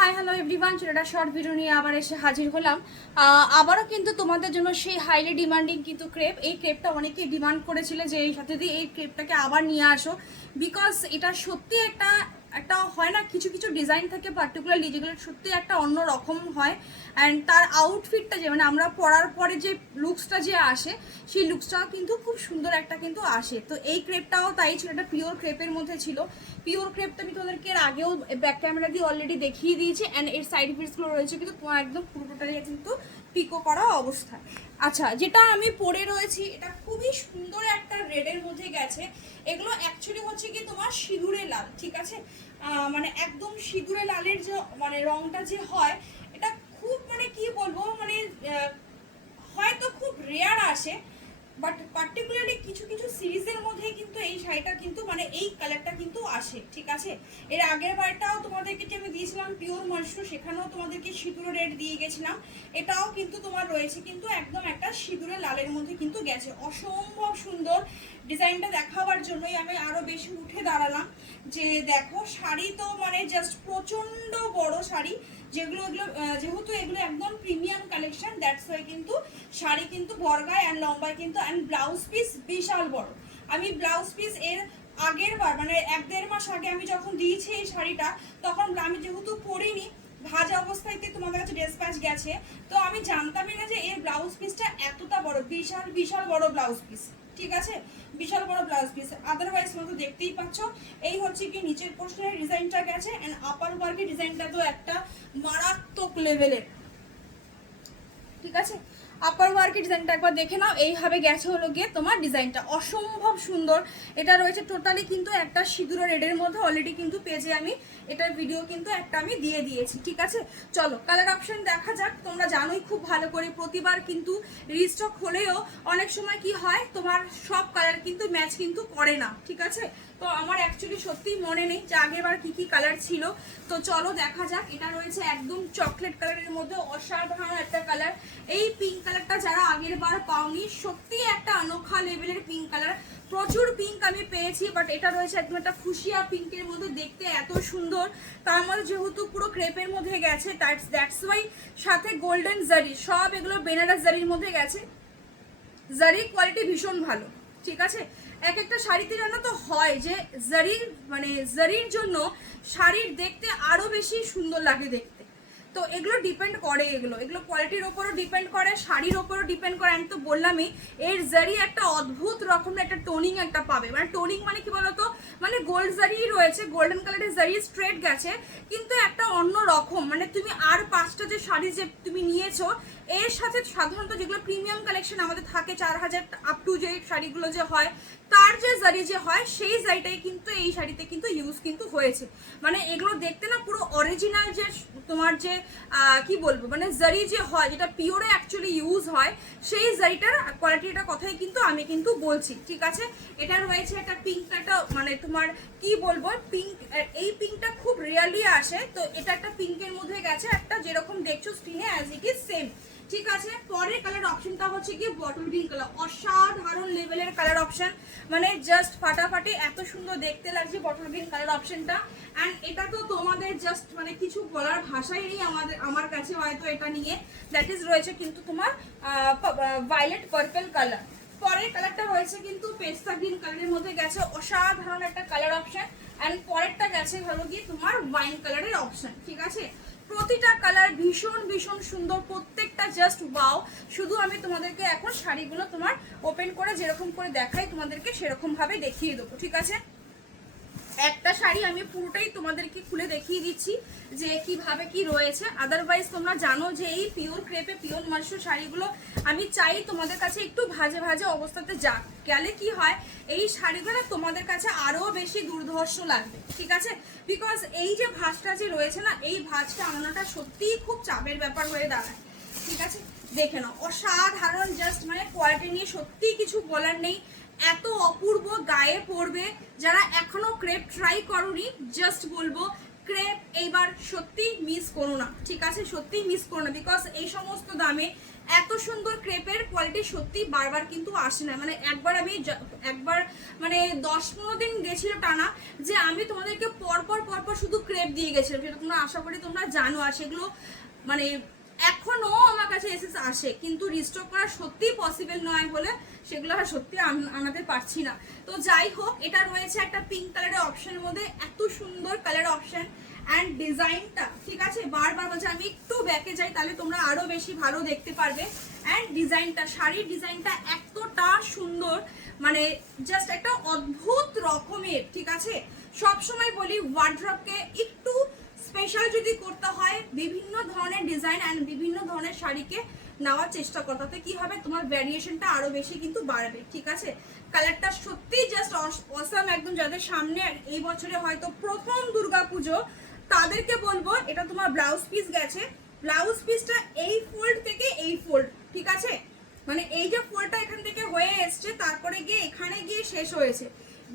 Hi hello everyone, একটা short video নিয়ে আবার এসে হাজির হলাম। আবারও কিন্তু তোমাদের জন্য সেই হাইলি ডিমান্ডিং কিন্তু ক্রেপ, এই ক্রেপটা অনেকেই ডিমান্ড করেছিল যে এই সাথে দিয়ে এই ক্রেপটাকে আবার নিয়ে আসো, বিকজ এটা সত্যি একটা একটা হয় না, কিছু কিছু ডিজাইন থাকে পার্টিকুলারলি যেগুলো সত্যি একটা অন্য রকম হয়। অ্যান্ড তার আউটফিটটা যে মানে আমরা পরার পরে যে লুকসটা যে আসে সেই লুকসটাও কিন্তু খুব সুন্দর একটা কিন্তু আসে। তো এই ক্রেপটাও তাই ছিল, এটা পিওর ক্রেপের মধ্যে ছিল। পিওর ক্রেপটা আমি তোমাদেরকে এর আগেও ব্যাক ক্যামেরা দিয়ে অলরেডি দেখিয়ে দিয়েছি। অ্যান্ড এর সাইড পিসগুলো রয়েছে কিন্তু একদম পুরোটাই কিন্তু পিকো করা অবস্থায়। আচ্ছা, যেটা আমি পরে রয়েছি এটা খুবই সুন্দর একটা রেডের মধ্যে গেছে। এগুলো অ্যাকচুয়ালি হচ্ছে কি তোমার সিঁদুরে লাল, ঠিক আছে, মানে একদম সিঁদুরে লালের যে মানে রংটা যে হয় এটা খুব মানে কি বলবো মানে হয়তো খুব রেয়ার আসে, বাট পার্টিকুলারলি কিছু কিছু সিরিজের মধ্যে কিন্তু এই শাড়িটা কিন্তু মানে এই কালারটা কিন্তু আসে, ঠিক আছে। এর আগের বারটাও তোমাদেরকে যে আমি দিয়েছিলাম পিওর মাশরুম, সেখানেও তোমাদেরকে সিঁদুরে রেড দিয়ে গেছিলাম। এটাও কিন্তু তোমার রয়েছে কিন্তু একদম একটা সিঁদুরে লালের মধ্যে কিন্তু গেছে, অসম্ভব সুন্দর। ডিজাইনটা দেখাবার জন্যই আমি আরো বেশি উঠে দাঁড়ালাম যে দেখো শাড়ি তো মানে জাস্ট প্রচন্ড বড় শাড়ি, যেগুলো যেহেতু এগুলো একদম প্রিমিয়াম কালেকশন, দ্যাটস ওয়াই কিন্তু শাড়ি কিন্তু বর্গায় অ্যান্ড লম্বায় কিন্তু, অ্যান্ড ব্লাউজ পিস বিশাল বড়। আমি ব্লাউজ পিস এর আগের বার মানে 1-1.5 মাস আগে আমি যখন দিয়েছি এই শাড়িটা, তখন আমি যেহেতু পরিনি, ভাজা অবস্থায় তোমাদের কাছে ড্রেস গেছে, তো আমি জানতামই না যে এর ব্লাউজ পিসটা এতটা বড়, বিশাল বিশাল বড় ব্লাউজ পিস, ঠিক আছে, বিশাল বড় ব্লাউজ পিস। আদারওয়াইজ তোমরা তো দেখতেই পাচ্ছ এই হচ্ছে কি নিচের পোর্শনের ডিজাইনটা গেছে, এন্ড আপার ওয়ার্কের ডিজাইনটা তো একটা মারাত্মক লেভেলের, ঠিক আছে। আপার ওয়ার্কের ডিজাইনটা একবার দেখে নাও, এইভাবে গেছে হলো গিয়ে তোমার ডিজাইনটা অসম্ভব সুন্দর। এটা রয়েছে টোটালি কিন্তু একটা সিঁদুর রেডের মধ্যে, অলরেডি কিন্তু পেজে আমি এটার ভিডিও কিন্তু একটা আমি দিয়ে দিয়েছি, ঠিক আছে। চলো কালার অপশন দেখা যাক। তোমরা জানোই খুব ভালো করে প্রতিবার কিন্তু রিস্টক হলেও অনেক সময় কি হয় তোমার সব কালার কিন্তু ম্যাচ কিন্তু করে না, ঠিক আছে। তো আমার অ্যাকচুয়ালি সত্যিই মনে নেই যে আগেরবার কি কি কালার ছিল। তো চলো দেখা যাক। এটা রয়েছে একদম চকলেট কালারের মধ্যে, অসাধারণ একটা কালার। এই পিঙ্ক কালারটা যারা আগের বার পাওনি, সত্যি একটা অনোখা লেভেলের পিঙ্ক কালার। প্রচুর পিঙ্ক আমি পেয়েছি, বাট এটা রয়েছে একদম একটা ফুসিয়া পিঙ্কের মধ্যে, দেখতে এত সুন্দর। তার মধ্যে যেহেতু পুরো ক্রেপের মধ্যে গেছে, দ্যাটস ওয়াই সাথে গোল্ডেন জারি, সব এগুলো বেনারস জারির মধ্যে গেছে। জারির কোয়ালিটি ভীষণ ভালো, ঠিক আছে। এক একটা শাড়িতে জানো তো হয় যে জারির মানে জারির জন্য শাড়ির দেখতে আরো বেশি সুন্দর লাগে দেখতে। তো এগুলো ডিপেন্ড করে, এগুলো কোয়ালিটির ওপরও ডিপেন্ড করে, শাড়ির ওপরও ডিপেন্ড করে। আমি তো বললামই এর জারি একটা অদ্ভুত রকমের একটা টোনিং একটা পাবে, মানে টোনিং মানে কি বলতো, মানে গোল্ড জারি রয়েছে, গোল্ডেন কালারের জারি স্ট্রেট গেছে, কিন্তু একটা অন্য রকম। মানে তুমি আর 5টা যে শাড়ি যে তুমি নিয়েছো এর সাথে সাধারণত যেগুলো প্রিমিয়াম কালেকশন আমাদের থাকে 4000 আপ টু যে শাড়িগুলো যে হয়, তার যে জারি যে হয় সেই জারিটাই কিন্তু এই শাড়িতে কিন্তু ইউজ কিন্তু হয়েছে। মানে এগুলো দেখতে না পুরো অরিজিনাল যে তোমার যে কি বলবো মানে জারি যে হয়, যেটা পিওরে অ্যাকচুয়ালি ইউজ হয়, সেই জারিটার কোয়ালিটিটার কথাই কিন্তু আমি কিন্তু বলছি, ঠিক আছে। এটা রয়েছে একটা পিঙ্ক, একটা মানে তোমার কি বলবো পিঙ্ক, এই পিঙ্কটা খুব রিয়ালি আসে। তো এটা একটা পিঙ্কের মধ্যে গেছে, একটা যেরকম দেখছো স্ক্রিনে অ্যাজ ইট ইজ সেম, ঠিক আছে। পরের কালার অপশনটা হচ্ছে কি বটল গ্রিন কালার, অসাধারণ লেভেলের কালার অপশন, মানে জাস্ট ফাটাফাটি, এত সুন্দর দেখতে লাগছে বটল গ্রিন কালার অপশনটা। অ্যান্ড এটা তো তোমাদের জাস্ট মানে কিছু বলার ভাষাই নেই আমার কাছে হয়তো এটা নিয়ে। দ্যাট ইজ রয়েছে কিন্তু তোমার ভায়োলেট পার্পল কালার। পরের কালারটা রয়েছে কিন্তু পেস্তা গ্রিন কালারের মধ্যে গেছে, অসাধারণ একটা কালার অপশন। অ্যান্ড পরেরটা গেছে হলো গিয়ে তোমার ওয়াইন কালারের অপশন, ঠিক আছে। প্রতিটা কালার ভীষণ ভীষণ সুন্দর, প্রত্যেকটা জাস্ট ওয়াও। শুধু আমি তোমাদেরকে এখন শাড়িগুলো তোমার ওপেন করে যেরকম করে দেখাই তোমাদেরকে সেরকম ভাবে দেখিয়ে দেবো, ঠিক আছে। একটা শাড়ি আমি পুরোটাই তোমাদেরকে খুলে দেখিয়ে দিচ্ছি যে কিভাবে কি রয়েছে। আদারওয়াইজ তোমরা জানো যে এই পিওর ক্রেপে পিওর মাশরুম শাড়িগুলো আমি চাই তোমাদের কাছে একটু ভাজে ভাজে অবস্থাতে যাক, গেলে কি হয় এই শাড়িগুলো তোমাদের কাছে আরো বেশি দুর্ধর্ষ লাগবে, ঠিক আছে। বিকজ এই যে ভাঁজটা যে রয়েছে না, এই ভাঁজটা আনানোটা সত্যিই খুব চাপের ব্যাপার হয়ে দাঁড়ায়, ঠিক আছে। দেখে নাও অসাধারণ, জাস্ট মানে কোয়ালিটি নিয়ে সত্যিই কিছু বলার নেই, এত অপূর্ব গায়ে পড়বে। যারা এখনো ক্রেপ ট্রাই করোনি জাস্ট বলবো ক্রেপ এইবার সত্যি মিস করো না, ঠিক আছে, সত্যি মিস করো না, বিকজ এই সমস্ত দামে এত সুন্দর ক্রেপের কোয়ালিটি সত্যি বারবার কিন্তু আসে না। মানে একবার মানে 10-15 দিন গেছিল টানা যে আমি তোমাদেরকে পরপর শুধু ক্রেপ দিয়ে গেছিলাম, সেটা তোমরা আশা করি তোমরা জানো। আর সেগুলো মানে এখনো আমার কাছে এসএস আসে, কিন্তু রিস্টক করা সত্যিই পসিবল নয় বলে সেগুলো আর সত্যি আনাতে পারছি না। তো যাই হোক, এটা রয়েছে একটা পিঙ্ক কালারের অপশনের মধ্যে, এত সুন্দর কালার অপশন অ্যান্ড ডিজাইনটা, ঠিক আছে, বারবার বলছে আমি একটু ব্যাকে যাই তাহলে তোমরা আরো বেশি ভালো দেখতে পারবে। অ্যান্ড ডিজাইনটা, শাড়ির ডিজাইনটা এতটা সুন্দর, মানে জাস্ট একটা অদ্ভুত রকমের, ঠিক আছে। সবসময় বলি ওয়ার্ড্রপকে একটু স্পেশাল যদি করতে হয়, বিভিন্ন ধরনের ডিজাইন অ্যান্ড বিভিন্ন ধরনের শাড়িকে নেওয়ার চেষ্টা করো, তাতে কি হবে তোমার ভ্যারিয়েশনটা আরো বেশি কিন্তু বাড়বে, ঠিক আছে। কালারটা সত্যি জাস্ট অসাম একদম। যাদের সামনে এই বছরে হয়তো প্রথম দুর্গাপুজো, তাদেরকে বলবো এটা তোমার ব্লাউজ পিস গেছে, ব্লাউজ পিসটা এই ফোল্ড থেকে এই ফোল্ড, ঠিক আছে, মানে এই যে ফোল্ডটা এখান থেকে হয়ে এসছে তারপরে গিয়ে এখানে গিয়ে শেষ হয়েছে,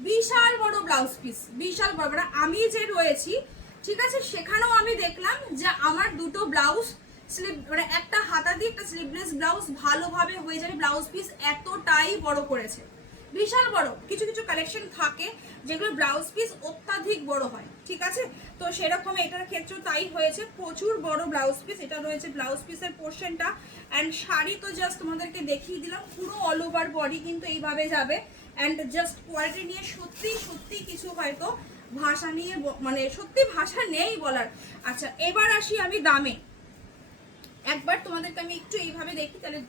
বিশাল বড় ব্লাউজ পিস, বিশাল বড়। মানে আমি যে রয়েছি, ঠিক আছে, সেখানেও আমি দেখলাম যে আমার দুটো ব্লাউজ স্লিভ, মানে একটা হাতা দিয়ে একটা স্লিভলেস ব্লাউজ ভালোভাবে হয়ে যাবে, ব্লাউজ পিস এতটাই বড় করেছে, বিশাল বড়। কিছু কিছু কালেকশন থাকে যেগুলো ব্লাউজ পিস অত্যাধিক বড় হয়, ঠিক আছে, তো সেরকম এটার ক্ষেত্রেও তাই হয়েছে, প্রচুর বড় ব্লাউজ পিস। এটা রয়েছে ব্লাউজ পিসের পোর্শনটা। অ্যান্ড শাড়ি তো জাস্ট তোমাদেরকে দেখিয়ে দিলাম, পুরো অল ওভার বডি কিন্তু এইভাবে যাবে। অ্যান্ড জাস্ট কোয়ালিটি নিয়ে সত্যি কিছু হয়তো ভাষা নিয়ে মানে সত্যি ভাষা নেই বলার। আচ্ছা, এবার আসি আমি দামে। একবার তোমাদেরকে আমি একটু এইভাবে দেখি, তাহলে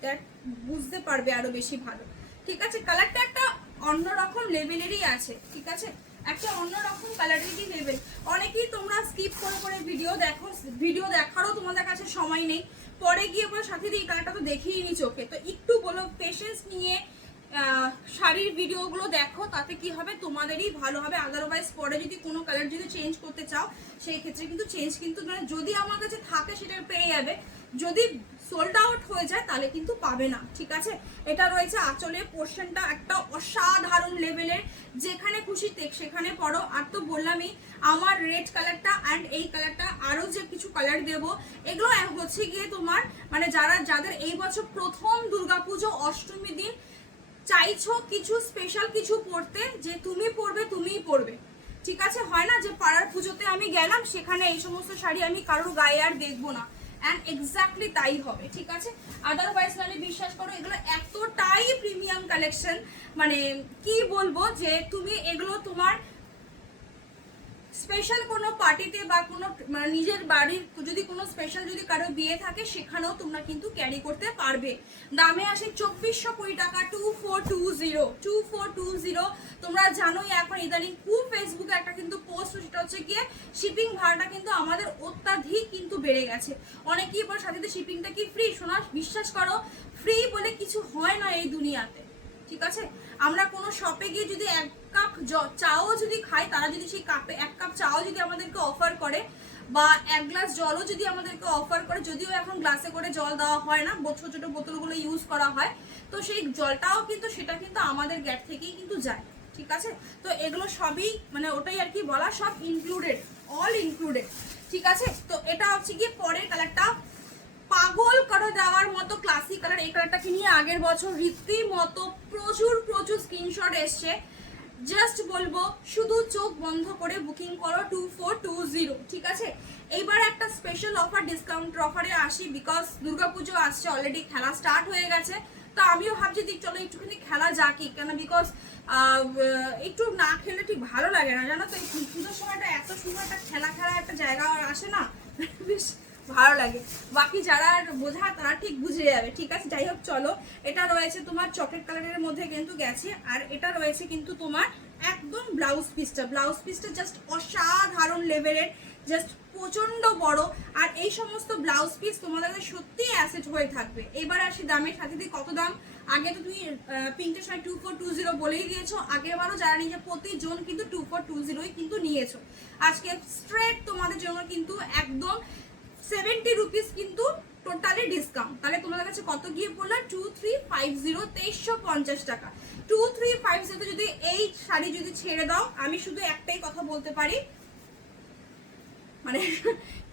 বুঝতে পারবে আরো বেশি ভালো, ঠিক আছে। কালারটা একটা অন্যরকম লেভেলেরই আছে, ঠিক আছে, একটা অন্যরকম কালারেরই লেভেল। অনেকেই তোমরা স্কিপ করে ভিডিও দেখো, ভিডিও দেখারও তোমাদের কাছে সময় নেই, পরে গিয়ে পরে সাথে এই কালারটা তো দেখেই নি চোখে। তো একটু বলো পেশেন্স নিয়ে শাড়ির ভিডিওগুলো দেখো, তাতে কি হবে তোমাদেরই ভালো হবে। আদারওয়াইজ পরে যদি কোনো কালার যদি চেঞ্জ করতে চাও, সেই ক্ষেত্রে কিন্তু চেঞ্জ কিন্তু মানে যদি আমার কাছে থাকে সেটা পেয়ে যাবে, যদি সোল্ড আউট হয়ে যায় তাহলে কিন্তু পাবে না, ঠিক আছে। এটা রয়েছে আঁচলের পোর্শনটা একটা অসাধারণ লেভেলের, যেখানে খুশি সেখানে পড়ো। আর তো বললামই আমার রেড কালারটা অ্যান্ড এই কালারটা, আরও যে কিছু কালার দেবো, এগুলো হচ্ছে গিয়ে তোমার মানে যাদের এই বছর প্রথম দুর্গাপুজো অষ্টমী দিন চাইছো কিছু স্পেশাল কিছু পরতে, যে তুমি পরবে তুমিই পরবে, ঠিক আছে। হয় না যে পাড়ার পুজোতে আমি গেলাম, সেখানে এই সমস্ত শাড়ি আমি কারোর গায়ে আর দেখবো না, অ্যান্ড এক্স্যাক্টলি তাই হবে, ঠিক আছে। আদারওয়াইজ মানে বিশ্বাস করো এগুলো এতটাই প্রিমিয়াম কালেকশন, মানে কি বলবো, যে তুমি এগুলো তোমার স্পেশাল কোনো পার্টিতে বা কোনো মানে নিজের বাড়ির যদি কোনো স্পেশাল যদি কারো বিয়ে থাকে, সেখানেও তোমরা কিন্তু ক্যারি করতে পারবে। দামে আসে 2420 টাকা, 2420। তোমরা জানোই এখন ইদানিং খুব ফেসবুকে একটা কিন্তু পোস্ট, সেটা হচ্ছে গিয়ে শিপিং ভাড়াটা কিন্তু আমাদের অত্যাধিক কিন্তু বেড়ে গেছে। অনেকেই বলে সাথে শিপিংটা কি ফ্রি, শোনা বিশ্বাস করো ফ্রি বলে কিছু হয় না এই দুনিয়াতে, ঠিক আছে। আমরা কোনো শপে গিয়ে যদি 1 কাপ চাও যদি খাই, তারা যদি সেই কাপে 1 কাপ চাও যদি আমাদেরকে অফার করে, বা 1 গ্লাস জলও যদি আমাদেরকে অফার করে, যদিও এখন গ্লাসে করে জল দেওয়া হয় না, ছোট ছোট বোতলগুলো ইউজ করা হয়, তো সেই জলটাও কিন্তু সেটা কিন্তু আমাদের গ্যাট থেকেই কিন্তু যায়, ঠিক আছে। তো এগুলো সবই মানে ওটাই আর কি বলা, সব ইনক্লুডেড, অল ইনক্লুডেড, ঠিক আছে। তো এটা হচ্ছে গিয়ে পরের কালারটা, পাগল করে দেওয়ার মতো ক্লাসিক কালার। এই কালারটাকে নিয়ে আগের বছর রীতিমতো প্রচুর স্ক্রিনশট এসছে। জাস্ট বলবো শুধু চোখ বন্ধ করে বুকিং করো 2420, ঠিক আছে। এইবার একটা স্পেশাল অফার, ডিসকাউন্ট অফারে আসি, বিকজ দুর্গাপুজো আসছে, অলরেডি খেলা স্টার্ট হয়ে গেছে। তো আমিও ভাবছি যে চলো একটুখানি খেলা যাকি, কেন বিকজ একটু না খেলে ঠিক ভালো লাগে না, জানো তো। এই পুজোর সময়টা এত সুন্দর একটা খেলা একটা জায়গা আসে না, বেশ ভালো লাগে। বাকি যারা বোঝা তারা ঠিক বুঝে যাবে, ঠিক আছে। যাই হোক চলো, এটা রয়েছে তোমার চকলেট কালারের মধ্যে কিন্তু গেছে, আর এটা রয়েছে কিন্তু তোমার একদম ব্লাউজ পিসটা জাস্ট অসাধারণ লেভেলের, জাস্ট প্রচন্ড বড়। আর এই সমস্ত ব্লাউজ পিস তোমাদের সত্যি অ্যাসেট হয়ে থাকবে। এবার আসি দামের সাথে দিয়ে, কত দাম। আগে তো তুমি পিঙ্কের সময় 2420 বলেই দিয়েছো, আগেরবারও যারা নিয়েছে প্রতিজন কিন্তু 2420 কিন্তু নিয়েছো। আজকে স্ট্রেট তোমাদের জন্য কিন্তু একদম 70 রুপিস কিন্তু টোটালি ডিসকাউন্ট। তাহলে তোমাদের কাছে কত গিয়ে পড়লো, 2350, 2350 টাকা। 2350 যদি এই শাড়ি যদি ছেড়ে দাও, আমি শুধু একটাই কথা বলতে পারি, মানে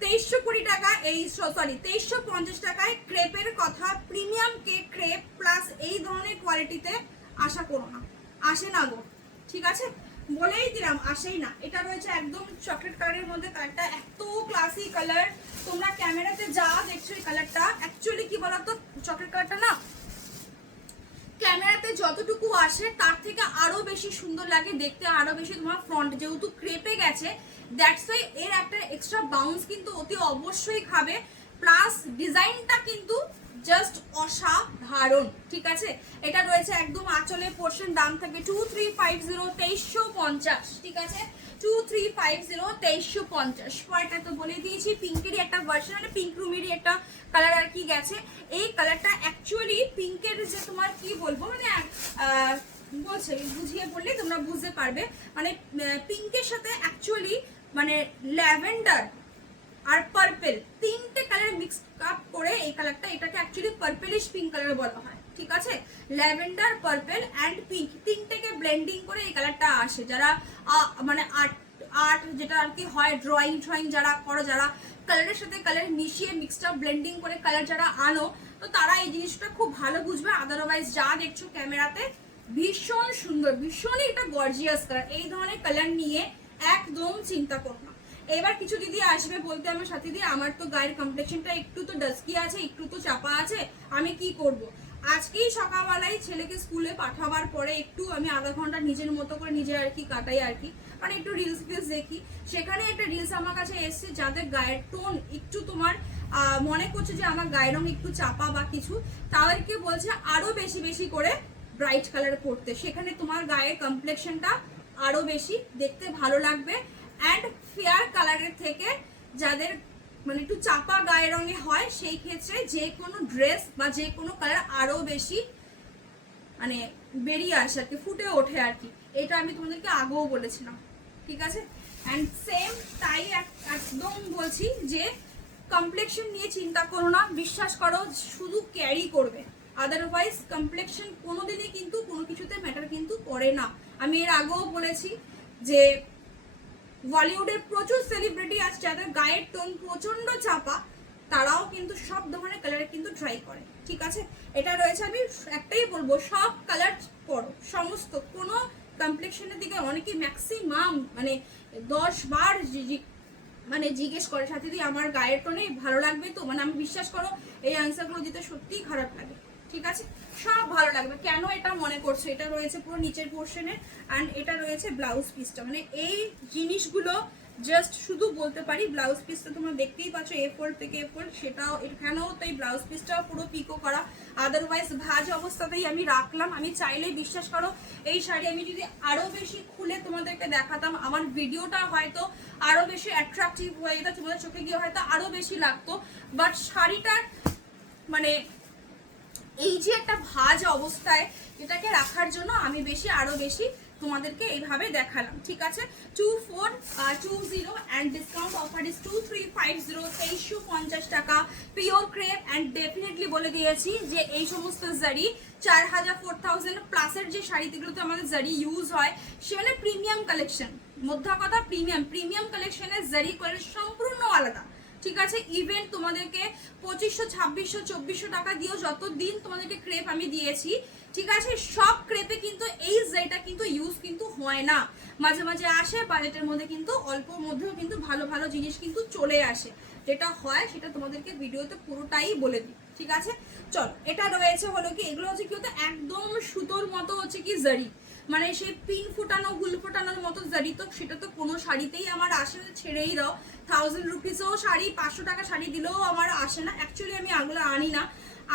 2320 টাকা, এই সরি 2350 টাকায় ক্রেপের কথা, প্রিমিয়াম কেক ক্রেপ প্লাস এই ধরনের কোয়ালিটিতে আশা করো না, আসে না গো, ঠিক আছে, বলেই দিলাম আসেই না। এটা রয়েছে একদম চকলেট কালারের মধ্যে, কালারটা এত ক্লাসি কালার, তোমরা ক্যামেরাতে যা দেখছো এই কালারটা অ্যাকচুয়ালি কি বলতো, চকলেট কালারটা না ক্যামেরাতে যতটুকু আসে তার থেকে আরো বেশি সুন্দর লাগে দেখতে, আরো বেশি তোমার ফ্রন্ট যেহেতু ক্রেপে গেছে, দ্যাটস ওয়াই এর একটা এক্সট্রা বাউন্স কিন্তু অতি অবশ্যই খাবে, প্লাস ডিজাইনটা কিন্তু জাস্ট অসাধারণ, ঠিক আছে। এটা রয়েছে একদম আঁচলের পোর্শন, দাম থাকবে 2350, 2350, ঠিক আছে, 2350, 2350। পরেরটা তো বলে দিয়েছি, পিঙ্কেরই একটা ভার্সন, মানে পিঙ্ক রুমেরই একটা কালার আর কি গেছে। এই কালারটা অ্যাকচুয়ালি পিঙ্কের যে তোমার কি বলবো, মানে বলছে বুঝিয়ে বললে তোমরা বুঝতে পারবে, মানে পিঙ্কের সাথে অ্যাকচুয়ালি মানে ল্যাভেন্ডার আর পার্পল তিনটে কালার মিক্স আপ করে এই কালারটা, এটাকে অ্যাকচুয়ালি পার্পলিশ পিঙ্ক কালার বলা হয়, ঠিক আছে। ল্যাভেন্ডার, পার্পল অ্যান্ড পিঙ্ক তিনটেকে ব্লেন্ডিং করে এই কালারটা আসে। যারা মানে আর্ট যেটা আর কি হয়, ড্রয়িং যারা করো, যারা কালারের সাথে কালার মিশিয়ে মিক্সড আপ ব্লেন্ডিং করে কালার যারা আনো, তো তারা এই জিনিসটা খুব ভালো বুঝবে। আদারওয়াইজ যা দেখছো ক্যামেরাতে ভীষণ সুন্দর, ভীষণই একটা গর্জিয়াস কালার, এই ধরনের কালার নিয়ে একদম চিন্তা করো না। এবার কিছু দিদি আসবে বলতে আমার সাথে দিয়ে, আমার তো গায়ের কমপ্লেক্সনটা একটু তো ডাস্কি আছে, একটু তো চাপা আছে, আমি কি করব। আজকেই সকালবেলায় ছেলেকে স্কুলে পাঠাবার পরে একটু আমি আধা ঘন্টা নিজের মতো করে নিজে আর কি কাটাই আর কি, মানে একটু রিলস ফিলস দেখি। সেখানে একটা রিলস আমার কাছে এসছে যাদের গায়ের টোন একটু তোমার মনে করছে যে আমার গায়ের রং একটু চাপা বা কিছু, তাদেরকে বলছে আরো বেশি বেশি করে ব্রাইট কালার পরতে, সেখানে তোমার গায়ের কমপ্লেক্সনটা আরো বেশি দেখতে ভালো লাগবে। অ্যান্ড ফেয়ার কালারের থেকে যাদের মানে একটু চাপা গায়ের রঙে হয়, সেই ক্ষেত্রে যে কোনো ড্রেস বা যে কোনো কালার আরো বেশি মানে বেরিয়ে আসে আর কি, ফুটে ওঠে আর কি। এটা আমি তোমাদেরকে আগেও বলেছিলাম, ঠিক আছে। অ্যান্ড সেম তাই একদম বলছি যে কমপ্লেক্সন নিয়ে চিন্তা করো না, বিশ্বাস করো শুধু ক্যারি করবে, আদারওয়াইজ কমপ্লেক্সন কোনোদিনই কিন্তু কোনো কিছুতে ম্যাটার কিন্তু করে না। আমি এর আগেও বলেছি যে বলিউডের প্রচুর সেলিব্রিটি আছে যাদের গায়ের টোন প্রচন্ড চাপা, তারাও কিন্তু সব ধরনের কালারে কিন্তু ট্রাই করে, ঠিক আছে। এটা রয়েছে, আমি একটাই বলবো সব কালার পরো, সমস্ত কোনো কমপ্লেক্সনের দিকে অনেকে ম্যাক্সিমাম মানে 10 বার মানে জিজ্ঞেস করে সাথে দিয়ে আমার গায়ের টোনে ভালো লাগবে তো, মানে আমি বিশ্বাস করো এই আনসারগুলো দিতে সত্যিই খারাপ লাগে, ঠিক আছে, সব ভালো লাগবে। কেন এটা মনে করছো, এটা রয়েছে পুরো নিচের পোর্শনে, অ্যান্ড এটা রয়েছে ব্লাউজ পিসটা, মানে এই জিনিসগুলো জাস্ট শুধু বলতে পারি ব্লাউজ পিসটা তোমরা দেখতেই পাচ্ছ A4 থেকে A4, সেটাও এখানেও তাই ব্লাউজ পিসটাও পুরো পিকো করা, আদারওয়াইজ ভাজ অবস্থাতেই আমি রাখলাম। আমি চাইলেই বিশ্বাস করো এই শাড়ি আমি যদি আরো বেশি খুলে তোমাদেরকে দেখাতাম, আমার ভিডিওটা হয়তো আরো বেশি অ্যাট্রাকটিভ হয়ে যেত, তোমাদের চোখে গিয়ে হয়তো আরো বেশি লাগতো, বাট শাড়িটার মানে এই যে একটা ভাজ অবস্থায় এটাকে রাখার জন্য আমি আরো বেশি তোমাদেরকে এইভাবে দেখালাম, ঠিক আছে। 2420 অ্যান্ড ডিসকাউন্ট অফার ইজ 2350, 2350 টাকা পিওর ক্রেপ। অ্যান্ড ডেফিনেটলি বলে দিয়েছি যে এই সমস্ত জারি 4000 4000 প্লাসের যে শাড়িগুলোতে আমাদের জারি ইউজ হয়, সেখানে প্রিমিয়াম কালেকশন, মধ্যা কথা প্রিমিয়াম কালেকশনের জারি কোয়ালিটি সম্পূর্ণ আলাদা, ঠিক আছে। ইভেন তোমাদেরকে 2500 2600 2400 টাকা দিয়েও যত দিন তোমাদেরকে ক্রেপ আমি দিয়েছি, ঠিক আছে, সব ক্রেপে কিন্তু এই জারিটা কিন্তু ইউজ কিন্তু হয় না, মাঝে মাঝে আসে বাজেটের মধ্যে, কিন্তু অল্পর মধ্যেও কিন্তু ভালো ভালো জিনিস কিন্তু চলে আসে, যেটা হয় সেটা তোমাদেরকে ভিডিওতে পুরোটাই বলে দিই, ঠিক আছে। চলো, এটা রয়েছে হলো কি, এগুলো হচ্ছে কি হতো একদম সুতোর মতো হচ্ছে কি জারি, মানে সেই পিন ফুটানো হুল ফোটানোর মতো জারি, তো সেটা তো কোনো শাড়িতেই আমার আসে না, ছেড়েই দাও। 1000 রুপিসেও শাড়ি, 500 টাকা শাড়ি দিলেও আমার আসে না, অ্যাকচুয়ালি আমি আগুলো আনি না,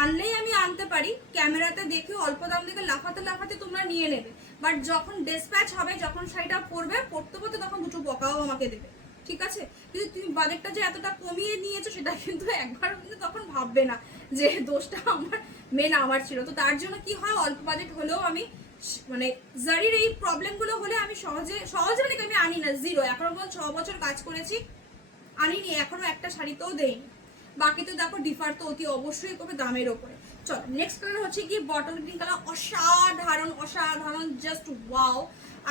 আনলেই আমি আনতে পারি ক্যামেরাতে দেখে অল্প দাম দেখে লাফাতে লাফাতে তোমরা নিয়ে নেবে, বাট যখন ডিসপ্যাচ হবে, যখন শাড়িটা পরবে পরতে পরতে তখন দুটো বকাও আমাকে দেবে, ঠিক আছে। কিন্তু তুমি বাজেটটা যে এতটা কমিয়ে নিয়েছো সেটা কিন্তু একবার কিন্তু তখন ভাববে না যে দোষটা আমার ছিল। তো তার জন্য কি হয়, অল্প বাজেট হলেও আমি মানে জারির এই প্রবলেমগুলো হলে আমি সহজে মানে আমি আনি না, জিরো। এখনো পর্যন্ত 6 বছর কাজ করেছি, আনিনি, এখনো একটা শাড়িতেও দেইনি। বাকি তো দেখো ডিফার তো অতি অবশ্যই করবে দামের ওপরে। চলো নেক্সট কালার হচ্ছে কি বটল গ্রিন কালার, অসাধারণ অসাধারণ, জাস্ট ওয়াও।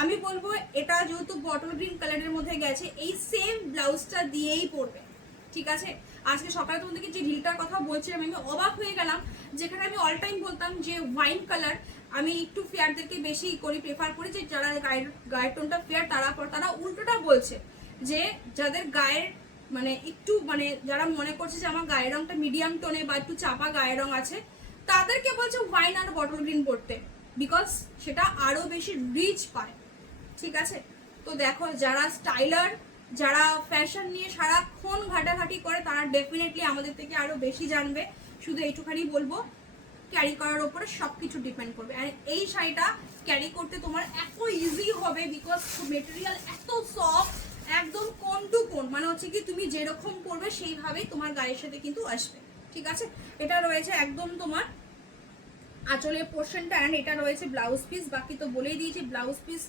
আমি বলবো এটা যেহেতু বটল গ্রিন কালারের মধ্যে গেছে, এই সেম ব্লাউজটা দিয়েই পরবে, ঠিক আছে। আজকে সকালে তোমাদেরকে যে রিলটার কথা বলছিলাম আমি অবাক হয়ে গেলাম, যেখানে আমি অল টাইম বলতাম যে ওয়াইন কালার আমি একটু ফেয়ারদেরকে বেশি করি, প্রেফার করি, যে যারা গায়ের টোনটা ফেয়ার তারা উল্টোটা বলছে, যে যাদের গায়ের মানে একটু মানে যারা মনে করছে যে আমার গায়ের রংটা মিডিয়াম টোনে বা একটু চাপা গায়ের রং আছে, তাদেরকে বলছে ওয়াইন আর বটল গ্রিন পরতে, বিকজ সেটা আরো বেশি রিচ পায়, ঠিক আছে। তো দেখো যারা স্টাইলার, যারা ফ্যাশন নিয়ে সারাক্ষণ ঘাটাঘাটি করে, তারা ডেফিনেটলি আমাদের থেকে আরো বেশি জানবে। শুধু এইটুখানি বলবো, ক্যারি করার ওপরে সবকিছু ডিপেন্ড করবে। আর এই শাড়িটা ক্যারি করতে তোমার এত ইজি হবে, বিকজ মেটেরিয়াল এত সফট, একদম কোন টু কোন, মানে হচ্ছে কি তুমি যেরকম পরবে সেইভাবেই তোমার গায়ের সাথে কিন্তু আসবে, ঠিক আছে। এটা রয়েছে একদম তোমার আঁচলের পোর্শনটা, অ্যান্ড এটা রয়েছে ব্লাউজ পিস। বাকি তো বলেই দিয়েছি, ব্লাউজ পিস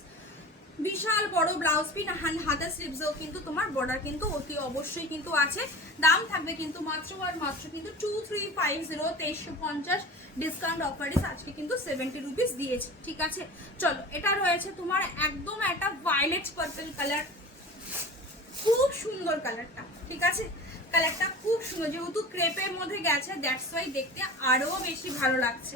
বিশাল বড় ব্লাউজ পিস, হাতের স্লিভসেও কিন্তু তোমার বর্ডার কিন্তু অতি অবশ্যই কিন্তু আছে। দাম থাকবে কিন্তু মাত্র আর মাত্র কিন্তু 2350, 2350 ডিসকাউন্ট অফারে আজকে কিন্তু 70 রুপিস দিয়েছে, ঠিক আছে। চলো এটা রয়েছে তোমার একদম একটা ভায়োলেট পার্পল কালার, খুব সুন্দর কালারটা, ঠিক আছে। কালারটা খুব সুন্দর, যেহেতু ক্রেপের মধ্যে গেছে দ্যাটস ওয়াই দেখতে আরো বেশি ভালো লাগছে,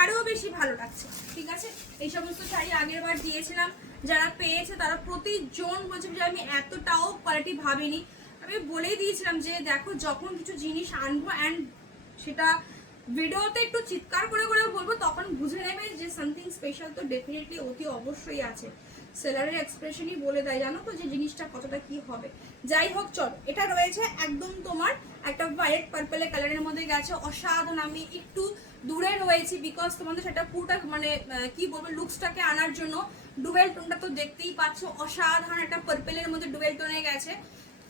আরো বেশি ভালো লাগছে, ঠিক আছে। এই সমস্ত শাড়ি আগের বার দিয়েছিলাম, যারা পেয়েছে তারা প্রতিজন বলছে যে আমি এতটাও কোয়ালিটি ভাবিনি। আমি বলেই দিয়েছিলাম যে দেখো যখন কিছু জিনিস আনবো অ্যান্ড সেটা ভিডিওতে একটু চিৎকার করে করে বলবো, তখন বুঝে নেবে যে সামথিং স্পেশাল তো ডেফিনেটলি অতি অবশ্যই আছে। সেলারের এক্সপ্রেশনই বলে দেয়, জানো তো, যে জিনিসটা কতটা কি হবে। যাই হোক চলো, এটা রয়েছে একদম তোমার একটা ভায়োলেট পার্পেলের কালারের মধ্যে গেছে, অসাধারণ। আমি একটু দূরে রয়েছি বিকজ তোমাদের সেটা পুরোটা মানে কি বলবো লুকসটাকে আনার জন্য। ডুয়েল টোনটা তো দেখতেই পাচ্ছ, অসাধারণ একটা পার্পেলের মধ্যে ডুয়েল টোনে গেছে,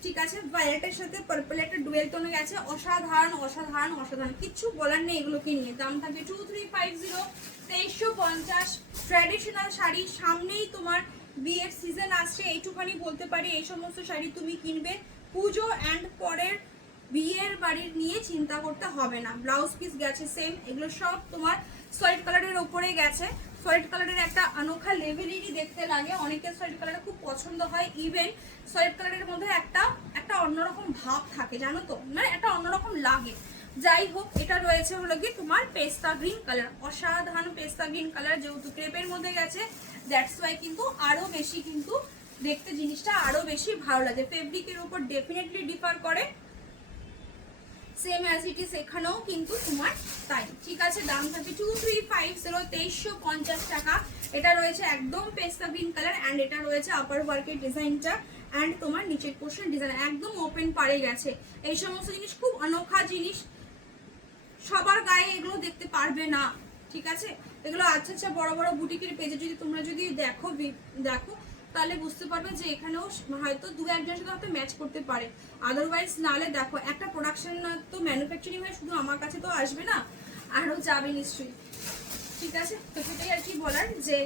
ঠিক আছে। ভায়োলেটের সাথে পার্পল একটা ডুয়েল টোনে গেছে, অসাধারণ অসাধারণ অসাধারণ, কিছু বলার নেই এগুলোকে নিয়ে। দাম থাকবে 2350, 2350। ট্র্যাডিশনাল শাড়ি, সামনেই তোমার বিয়ের সিজন আসছে, এইটুখানি বলতে পারি, এই সমস্ত শাড়ি তুমি কিনবে পুজো অ্যান্ড পরের বিয়ের বাড়ির নিয়ে চিন্তা করতে হবে না। ব্লাউজ পিস গেছে সেম, এগুলো সব তোমার সলিড কালারের ওপরে গেছে। সলিড কালারের একটা অনোখা লেভেলেরই দেখতে লাগে, অনেকের সলিড কালার খুব পছন্দ হয়। ইভেন সলিড কালারের মধ্যে একটা অন্যরকম ভাব থাকে, জানো তো, মানে একটা অন্যরকম লাগে। যাই হোক, এটা রয়েছে হলো কি তোমার পেস্তা গ্রিন কালার, অসাধারণ পেস্তা গ্রিন কালার, যেহেতু ক্রেপের মধ্যে গেছে দ্যাটস ওয়াই কিন্তু আরো বেশি কিন্তু দেখতে জিনিসটা আরো বেশি ভালো লাগে। ফেব্রিকের উপর ডেফিনেটলি ডিফার করে, সেম অ্যাজ ইট ইজ এখানেও কিন্তু তোমার তাই, ঠিক আছে। দাম থাকবে 2350, 2350 টাকা। এটা রয়েছে একদম পেস্তা গ্রিন কালার, অ্যান্ড এটা রয়েছে আপার ওয়ার্কের ডিজাইনটা, অ্যান্ড তোমার নিচের পোর্শন ডিজাইন একদম ওপেন পারে গেছে। এই সমস্ত জিনিস খুব অনোখা জিনিস, সবার গায়ে এগুলো দেখতে পারবে না, ঠিক আছে। এগুলো আচ্ছা আচ্ছা বড় বড় বুটিকের পেজে যদি তোমরা যদি দেখো তাহলে বুঝতে পারবে যে এখানেও হয়তো দু একজনের সাথে হয়তো ম্যাচ করতে পারে, আদারওয়াইজ নাহলে দেখো একটা প্রোডাকশন তো ম্যানুফ্যাকচারিং হয়ে শুধু আমার কাছে তো আসবে না, আরও যাবে নিশ্চয়ই, ঠিক আছে। তো সেটাই আর কি বলার, যে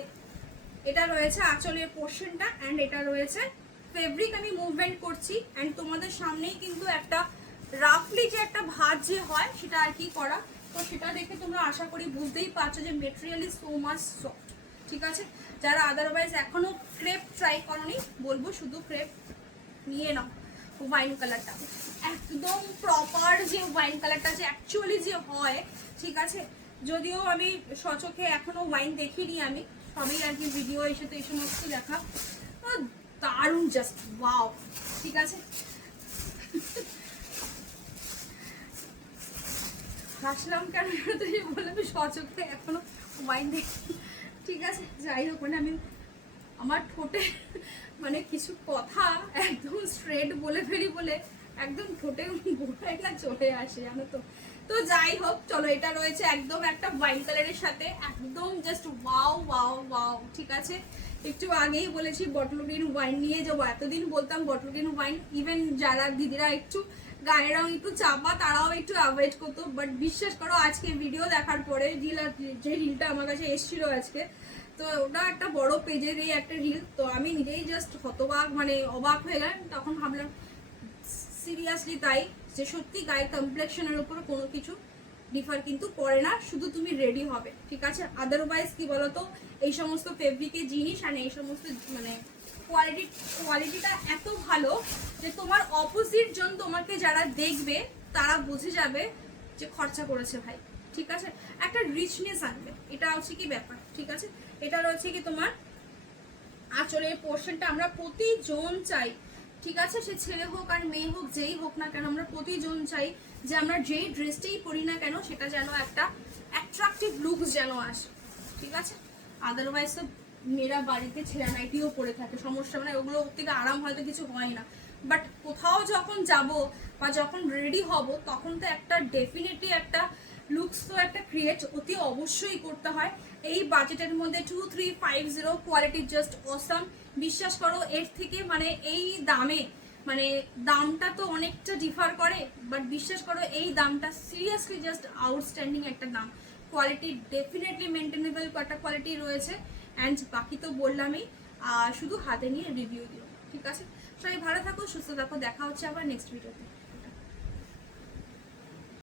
এটা রয়েছে আঁচলের পোর্শনটা, অ্যান্ড এটা রয়েছে ফেব্রিক। আমি মুভমেন্ট করছি অ্যান্ড তোমাদের সামনেই কিন্তু একটা রাফলি যে একটা ভাঁজ যে হয় সেটা আর কি করা, তো সেটা দেখে তোমরা আশা করি বুঝতেই পারছো যে material is so much soft, ঠিক আছে। যারা আদারওয়াইজ এখনো ক্রেপ ট্রাই করনি, বলবো শুধু ক্রেপ নিয়ে নাও। ওয়াইন কালারটা একদম প্রপার, যে ওয়াইন কালারটা যে অ্যাকচুয়ালি যে হয়, ঠিক আছে। যদিও আমি সচোখে এখনো ওয়াইন দেখিনি, আমি সবই আর কি ভিডিও এসে তো এই সমস্ত দেখা, দারুণ, জাস্ট ওয়াও, ঠিক আছে। হাসলাম কেন বলে, আমি সচোখে এখনো ওয়াইন দেখি, ঠিক আছে। যাই হোক, মানে আমি আমার ঠোঁটে মানে কিছু কথা একদম স্ট্রেট বলে ফেলি বলে একদম ঠোঁটে গোড়াটা চলে আসে, জানো তো। তো যাই হোক চলো, এটা রয়েছে একদম একটা ওয়াইন কালারের সাথে, একদম জাস্ট ওয়াও ওয়াও ওয়াও, ঠিক আছে। একটু আগেই বলেছি বটল গ্রিন ওয়াইন নিয়ে যাবো, এতদিন বলতাম বটল গ্রিন ওয়াইন, ইভেন যারা দিদিরা একটু গায়ের রং একটু চাপা তারাও একটু অ্যাভয়েড করতো, বাট বিশ্বাস করো আজকে ভিডিও দেখার পরে যে রিলটা আমার কাছে এসেছিল আজকে, তো ওটা একটা বড় পেজের এই একটা রিল, তো আমি নিজেই জাস্ট হতবাক মানে অবাক হয়ে গেলাম। তখন ভাবলাম সিরিয়াসলি তাই, যে সত্যি গায়ের কমপ্লেকশনের উপর কোনো কিছু ডিফার কিন্তু করে না, শুধু তুমি রেডি হবে, ঠিক আছে। আদারওয়াইজ কি বলতো, এই সমস্ত ফেব্রিকের জিনিস আর এই সমস্ত মানে কোয়ালিটিটা এত ভালো যে তোমার অপোজিট জন তোমাকে যারা দেখবে তারা বুঝে যাবে যে খরচা করেছে ভাই, ঠিক আছে। একটা রিচনেস আনবে, এটা হচ্ছে কি ব্যাপার, ঠিক আছে। এটা রয়েছে কি তোমার আঁচলের পোর্শনটা, আমরা প্রতিজন চাই, ঠিক আছে, সে ছেলে হোক আর মেয়ে হোক, যেই হোক না কেন, আমরা প্রতিজন চাই যে আমরা যেই ড্রেসটাই পরি না কেন সেটা যেন একটা অ্যাট্রাকটিভ লুকস যেন আসে, ঠিক আছে। আদারওয়াইজ তো মেয়েরা বাড়িতে ছেঁড়া নাইটিও পরে থাকে, সমস্যা মানে ওগুলো থেকে আরাম হয়তো কিছু হয় না, বাট কোথাও যখন যাব বা যখন রেডি হব তখন তো একটা ডেফিনেটলি একটা লুকস তো একটা ক্রিয়েট অতি অবশ্যই করতে হয়। এই বাজেটের মধ্যে 2350 কোয়ালিটি জাস্ট অসাম। বিশ্বাস করো এর থেকে মানে এই দামে মানে দামটা তো অনেকটা ডিফার করে, বাট বিশ্বাস করো এই দামটা সিরিয়াসলি জাস্ট আউটস্ট্যান্ডিং একটা দাম। কোয়ালিটি ডেফিনেটলি মেনটেনেবল একটা কোয়ালিটি রয়েছে, অ্যান্ড বাকি তো বললামই, শুধু হাতে নিয়ে রিভিউ দিও, ঠিক আছে। সবাই ভালো থাকো, সুস্থ থাকো, দেখা হচ্ছে আবার নেক্সট ভিডিওতে।